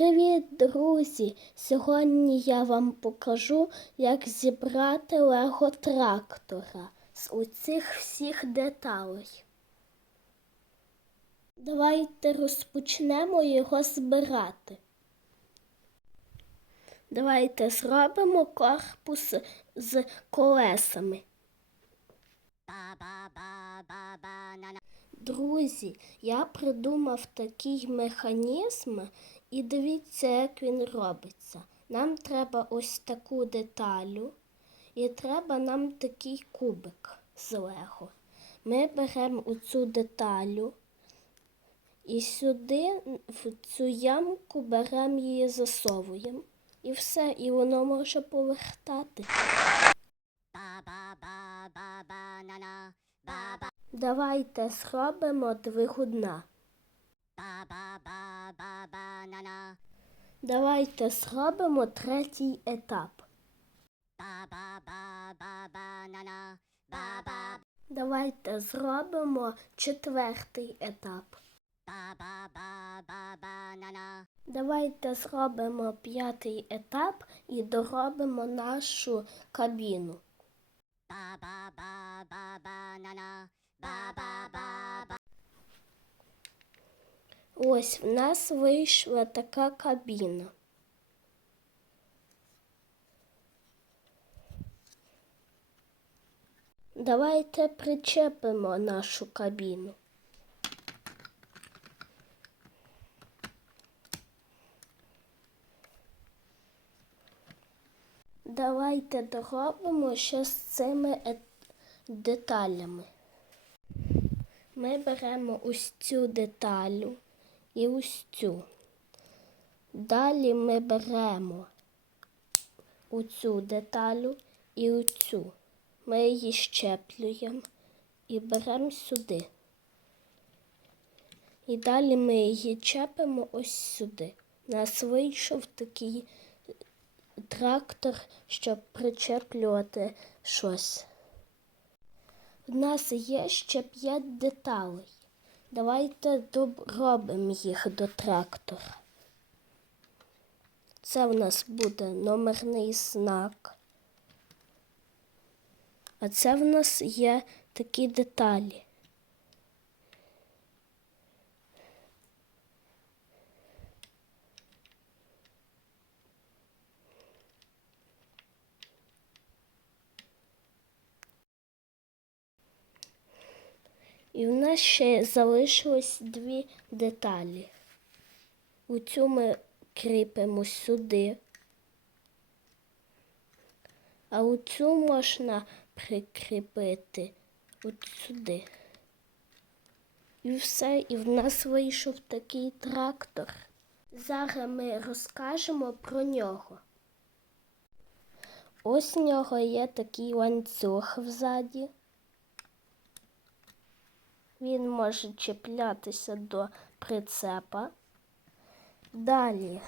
Привіт, друзі! Сьогодні я вам покажу, як зібрати лего трактора з оцих всіх деталей. Давайте розпочнемо його збирати. Давайте зробимо корпус з колесами. Друзі, я придумав такий механізм, і дивіться, як він робиться. Нам треба ось таку деталю, і треба нам такий кубик з лего. Ми беремо оцю деталю і сюди, в цю ямку, беремо її, засовуємо. І все, і воно може повертати. Давайте зробимо двигуна. Давайте зробимо третій етап. Давайте зробимо четвертий етап. Давайте зробимо п'ятий етап і доробимо нашу кабіну. Ось в нас вийшла така кабіна. Давайте причепимо нашу кабіну. Давайте доробимо ще з цими деталями. Ми беремо ось цю деталю і ось цю. Далі ми беремо оцю деталю і оцю. Ми її щеплюємо і беремо сюди. І далі ми її чепимо ось сюди. У нас вийшов такий трактор, щоб причеплювати щось. У нас є ще п'ять деталей. Давайте доробимо їх до трактора. Це в нас буде номерний знак. А це в нас є такі деталі. І в нас ще залишилось дві деталі. У цю ми кріпимо сюди, а у цю можна прикріпити от сюди. І все, і в нас вийшов такий трактор. Зараз ми розкажемо про нього. Ось у нього є такий ланцюг взаді. Він може чіплятися до прицепа. Далі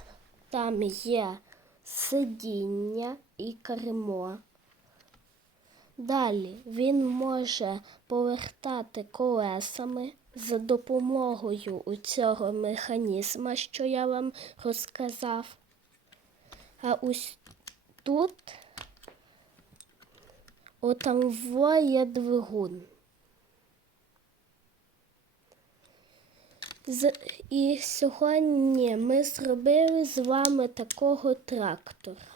там є сидіння і кермо. Далі він може повертати колесами за допомогою у цього механізма, що я вам розказав. А ось тут отам двигун. І сьогодні ми зробили з вами такого трактора.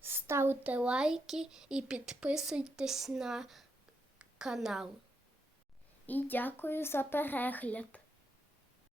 Ставте лайки і підписуйтесь на канал. І дякую за перегляд.